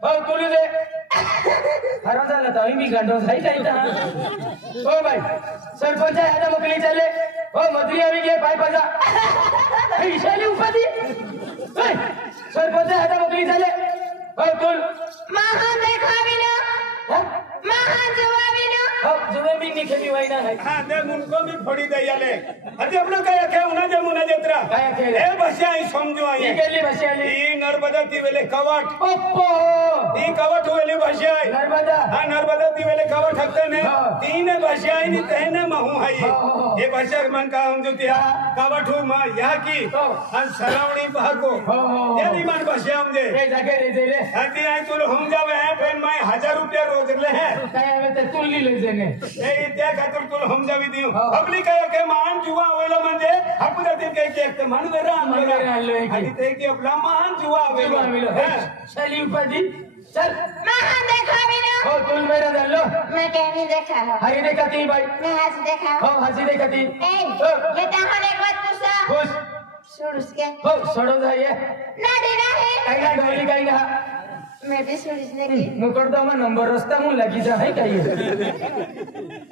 हो तुलू दे हरा झाला तर मी गांडो जाई जायचा हो भाई सरपंच आता मोकली चालले हो मधुरी आम्ही घे पाय पाजा ईशाली उपाधी सरपंच आता मोकली चालले हो तुल महान देखावी ना महान जवाबी ना हो जुवे मी निखेमी वाईना है हां दे मुनको भी फोड़ी दे याले अति अपना काय के उना जे मुना जेत्रा काय के ए भाषा आई समझो आई ई केली भाषा आली ई नर्मदा ती वेले कवाट ओप्पो ई कवाट वेले भाषा आई नर्मदा हां नर्मदा ती वेले कवाट हकते ने तीन भाषा आई नि तेने महू है ये भाषा मन का हम जो तिया कवाट हो मा या की अन सरावणी भागो ये नी मन भाषा हम जे ए जागे रे जे रे हाती आई तुलो हम जावे है पेन मैं 1000 रुपया रोज ले है काय आवे ते तुलली ले जेने ए त्या खातर तुला हम जावी दियो आपली काय के मान जुवा होयला म्हणजे आपण जाते काय की एक मान वेरा आणि ते की आपला मान जुवा होयला चली उपाधी चल महान देखावी ना हो तुल मेरा झालो मैं कहनी देखा हो हरी देखा ती बाई मैं हंस देखा हो हसी देखा ती ए ये तहान एक बात तुसा खुश सुरुस के हो सोडो जाइए ना देना है काही ना ढोली काही ना मैं भी सुरुस ने की मुकरदा मा नंबर रस्ता मु लगी जा है काही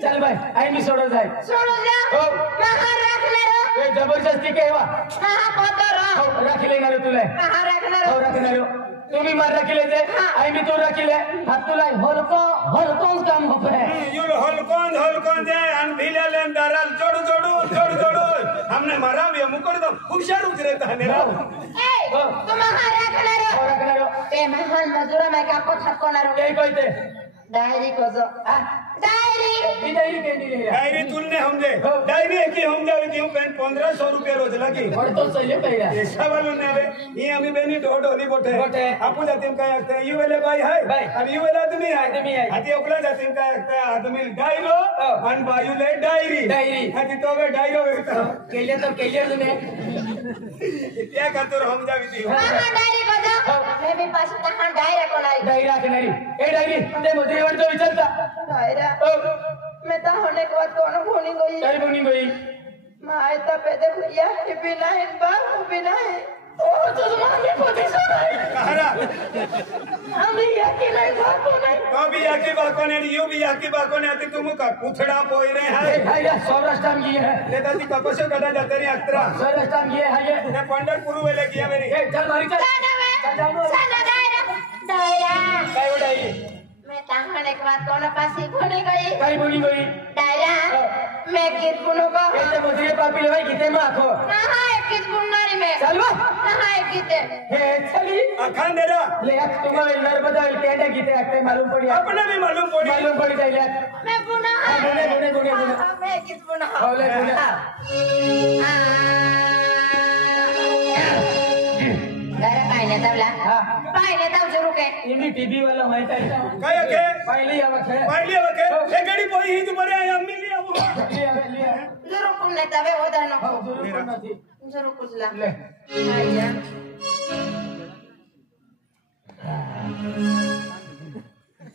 चल भाई आई मी सोडो जाय सुरुस जा हो महान रखना रो ए जबरदस्ती केवा हां पतो रो हो राखिले ना रे तुले महान रखना हो रो राखना रे तुम्ही मार राखिले जे आई मी तो राखिले हात तुला हलको काम होते युल हलकोन दे अन भिलेले दाराल जोडू हमने मारा भी मुकड़ दो हुशार उतरे तने रा ए तुम महान रखना रो हो राखना रे ते महान मजूरा मैं का पथ कोना रो के कहते डायरी को जो डायरी डायरी के नहीं ले डायरी तुलने हम दे डायरी की हम जावे की पेन 1500 रुपया रोज लगी और तो सही पहिला ऐसा वालों ने बे ये हमें बेनी ढोली बोटे आपू जाते काय आखते यू वेले बाई है और यू वेले आदमी है आती ओकला जाते काय आखते आदमी डायरो अन बायू ले डायरी आती तो वे डायरो वेता केले तुने त्या खातर हम जावी दी महान डायरी को जो मैं भी पास तहान डायरी को लाई डायरी राखणारी ए डायरी ते मधुरीवर जो विचारता डायरी मैं तो होने के बाद कौन भूनी गई काय बोनी गई माय तो पैदे भैया ये बिना इन बार बिना है ओ तो मांगे पोती सराय कहरा हम ये की नहीं बात को नहीं तो भी आके बाकोने यू भी आके बाकोने आती तुम का पुथड़ा पोई रहे हैं भैया सौराष्ट्र में ये है लेता ती कपसे कटा जाते रे अक्तरा सौराष्ट्र में ये है ये पंढरपुर वेले किया मेरी ए चल मारी चल साना डायरा काय वो डायरी मैं तहान एक बात कौन पास ही भूनी गई काय बोनी गई डायरा मैं कित पुनो को ए ते मधुरी पापी ले भाई किते में आखो ना एक कित पुनारी में चल वा ना एक किते हे चली अखान देरा ले अब तुम्हारे नर्मदा केडे किते आते मालूम पड़ी अपने भी मालूम पड़ी जाइले मैं पुना बुने मैं कित पुना बोले डायरा पाइने तबला हां पाइने तब जरूर के इनी टीवी वाला माहित है काय के पहली आवक है पहली वके एगड़ी पोई ही तुम्हारे आई अम्मी लिया वो लिया जरूर पुन्ने तबे उधर न जरूर नहीं जरूर कुछ ला ले आया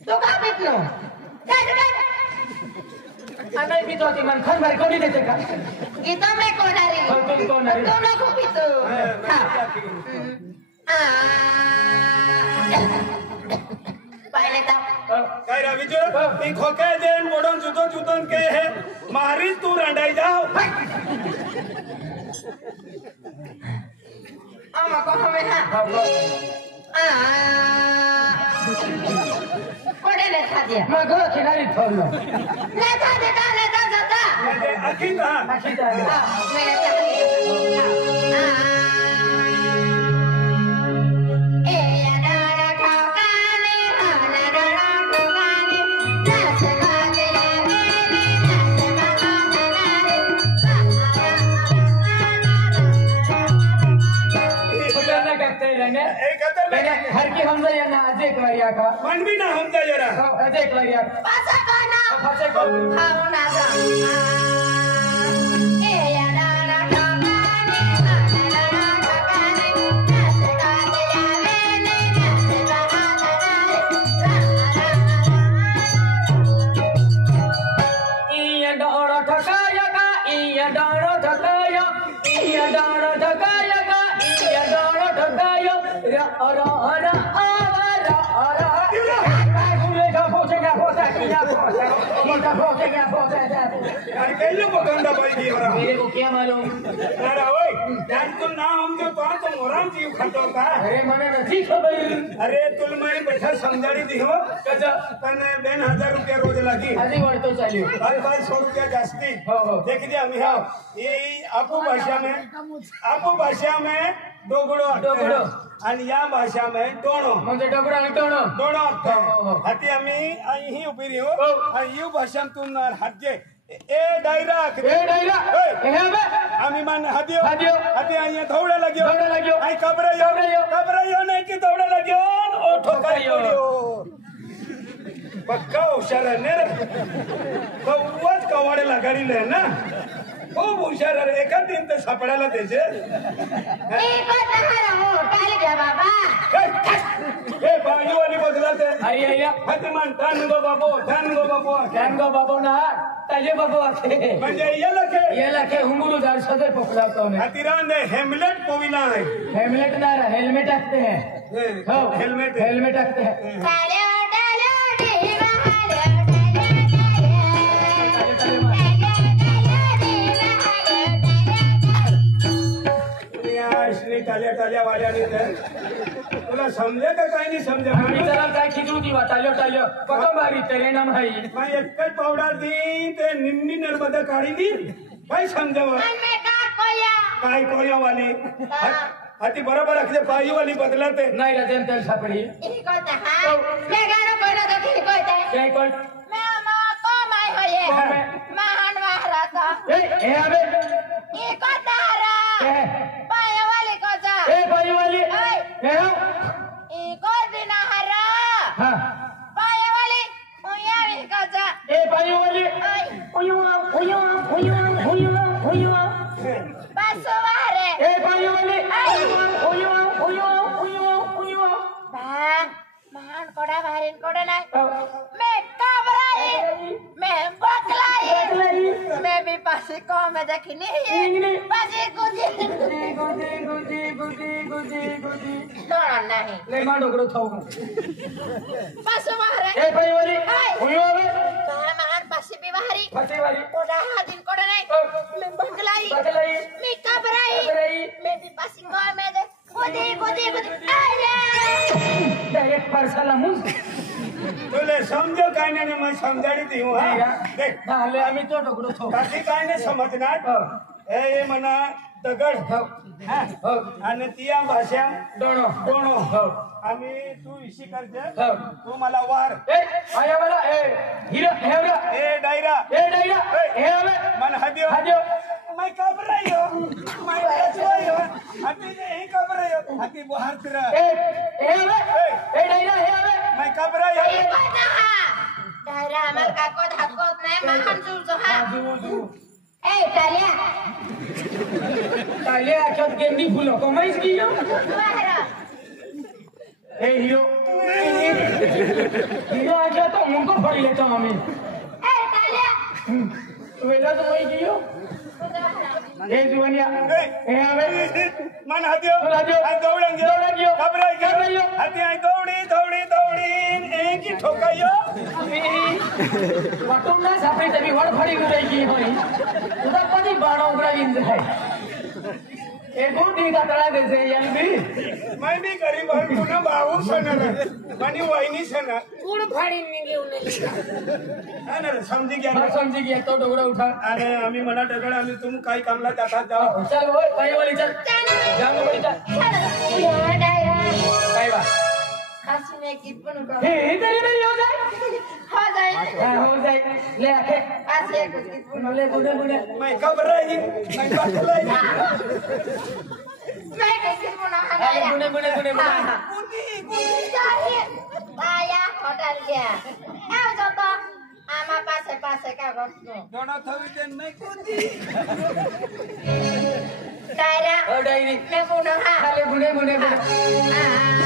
तो का बितनो काय अनई भी तो ती मन खर मार कोनी देते का गीता में कौन आ रही तुम कौन आ रही दोनों को पितो पहले तब काय रवि जो ई खोके देन बोडन जुतन के है मारी तू रंडाई जाओ आमा को हमें ना कोड़े ने खा दिया मैं घर खिलाड़ी थोलो ले था जाता अखी कहां अच्छी तरह मैंने तब हर की हमजा या ना अजय करिया का मन भी ना हम जा जरा अजय करिया पासा काना फसे को हां ना जा ए या ना ना ठकाने ना ना ठकाने नस का गया मैंने नस का ई डारो ठकाया का ई डारो ठकाया ई डारो ठकाया का ई डारो ठकाया रा रा रा रा रा यार कैसे पकंदा भाई की हरा मेरे को क्या मालूम अरे ओए यार तू ना हम जो तो मोराम जीव खातो का अरे मने नहीं खबर अरे तुल मैं बैठा समझाड़ी दी हो कजा तने 1000 रुपया रोज लागी आधी वाढतो चालू भाई 100 रुपया जास्ती हो हो देख दिया हम यहाँ ये आपको भाषा में डोगड़ो डोगड़ो. आणि या भाषा में दोनो म्हणजे डबडा आणि टोणो दोनो हो, हो. हाती आम्ही ही उभी राहू हो. आणि यू भाषा तू हातजे ए डायरा ए डायरा ए बे आम्ही मान हादियो हादियो. हाती અહીંયા ધોવડા लाग्यो ધોવડા लाग्यो. आई कबरायो नाही की धोवડા लाग्यो ओ ठोकायो पक्का हुशार आहे ने रे कव्वाच कवाडेला गाडीला आहे ना खूप हुशार आहे एका दिन तर सापडायला त्याचे ए बाजूवाली बदलाते आई आई हाती मान धान गो बाबो गँगो बाबो ना ताजे बाबो आहे म्हणजे याला के हुंगुरु दार सदर पकडातो ने हाती रांदे हेमलेट पोविला आहे हेलमेट ना हेलमेट आखते हैं हो हेलमेट आखते हैं टाल्या टाल्या वाल्याने तुला समजे का काही नाही समजे आम्ही जरा काय खिचू दिवा टाल्यो टाल्यो पकम बारी तेरे नाम हाई मग एकच पावडा दी ते निम्मी नर्मदा काढी दी काय समजाव काय कोया वाली हाती बरोबर अखले पायी वाली बदलाते नाही रे तेल सापडी काय कोण ए अबे ए बाई वाली ए हो हां ए बाई वाली ए बाई वाली महान कोड़ा भारीन कोड़ा नहीं मैं काबराई मैं बकलाई मैं भी पासी को में देखी नहीं पासी गुदी नहीं ले मांडो करो थाओ पासो बाहर ए बाई वाली हुयो बे महान पासी भी बाहरी पासी वाली कोड़ा हादिन कोड़ा नहीं मैं बकलाई मैं काबराई मैं भी पासी को में देख गुदी डायरेक्ट पार्सला मुझ तुले समजो काय नाही मैं समजाडी दी हूं हा देख नाले आम्ही तो टोकरो थो बाकी काय नाही समजणार ए म्हणा दगड हो आणि तिया भाषा दोनो दोनो हो आम्ही तू इशी करते हो तू मला वार ए आया वाला ए हीरो हेवरा ए डायरा ए डायरा ए अबे मन हदियो मैं कबरायो मैं रचवायो हाती ही कबरायो हाती बाहर फिरा ए अबे ए डायरा ए अबे मैं कबरायो दायरा अमल काको धाकोत नाही महान जुळतो हा जू ए टाल्या ताले आखत गेंडी फुलो कमाईस गियो बाहेर ए हीरो आजा तो मुंको फड़ लेता हमें ए टाल्या वेला तो वही गियो ए जुवनिया ए अबे मन हदियो आई दौड़ेंगे कबरायो हाती आई दौड़ी एक ही ठोकायो वाटून ना सापडी तरी वड फडी गुराई की होई उदा पदी बाणो उगरा विंद है ए गुडी का तळा देसे एलबी मैं भी गरीब हूं पुन्हा भाऊ सणला मनी वहिनी सणा गुड फाडी निघून ना समजी गया समझी गया तो डोगरा उठा अरे आम्ही मना दगड आम्ही तुम काय कामला जातात जाओ चल वो पाई वाली चल जांगो वाली चल काय बा खासी में की पण हे तेरी मेरी हो जाए हो जाए हो जाए ले आके खासी एक की पण ले गुडे गुडे मैं कबराई मैं बकलाई मैं कैसे पण अरे गुडे गुडे गुडे गुदी चाहिए आया होटल गया आओ जो तो आमा पासे पासे का करतो दोना थवी ते नहीं कुदी दायरा ओ डायरी मैं पुन्हा हा ले गुडे गुडे गुडे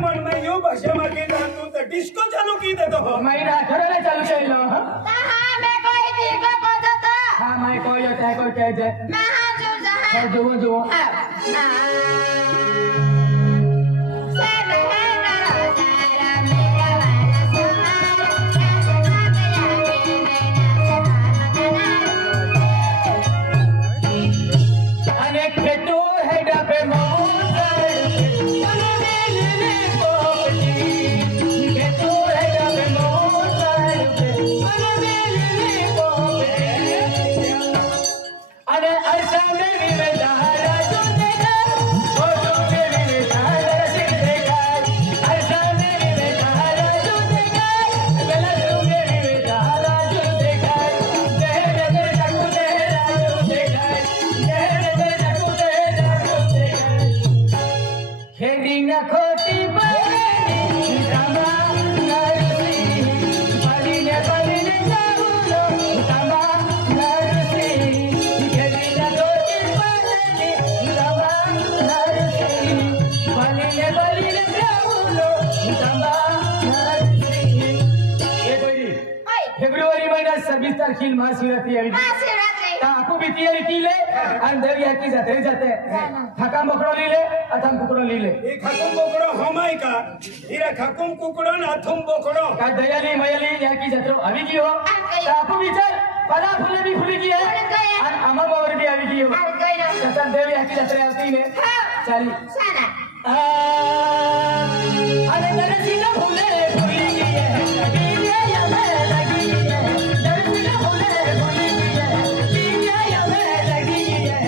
मन में यूं भाषा में की तू तो डिस्को चालू की दे तो महिना खरले चालू केलो हाँ मैं कोई थी को बोलता था हां मैं कोई होता है कोई कह दे मैं हाँ जो जहाँ जो फेब्रुवारी महिन्यात 26 तारखेला महाशिवरात्री आहे आपू भीती लिखीले आणि देवी याकी जाते थकाम बकड़ो लीले अथम कुकड़ो लीले ये खकुम बकड़ो हमाई का इरा खकुम कुकड़ो ना थुम बकड़ो का दयाली मयली याकी जात्रो अभी की हो आपू विचार पला फुले भी फुली की है और अमर बावर भी अभी की हो चचन देवी याकी जात्रे आती ने चली अरे दरसी न फुले फुली की है बीजे या मैं लगी है दरसी न फुले फुली की है बीजे या मैं लगी है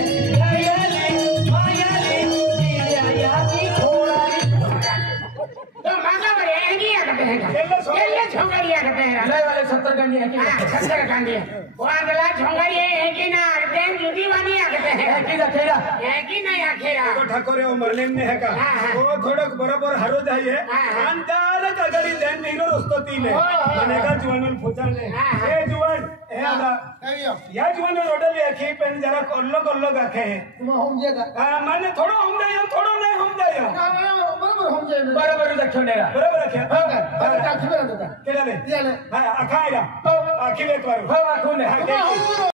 मायाली बीजे या की खोड़ी तो मांगा बरेगी या कहते ये छोकरिया कहते हैं ले वाले 70 गंडी है की 70 गंडी वो अगला छोकरी है कि ना अर्धेन जुदी वाली कहते हैं की रखेगा है कि नहीं आखेरा को ठाकुर है मरलेन में है का वो थोड़ा बराबर हरो जाइए अंदर का गड़ी देन नीरो रस्तो तीले माने का जुवान फुचाने ए जुवान ए आदा या जुवान रोडल है की पेन जरा कोल्लो आखे है तुम हम जेगा माने थोड़ो हम जायो थोड़ो नहीं हम जायो बराबर हम जे बराबर रखो नेरा बराबर रखे बराबर का खिबरा देता केला दे ये ले हां अखाइरा आखिले एक बार हो आखूने हम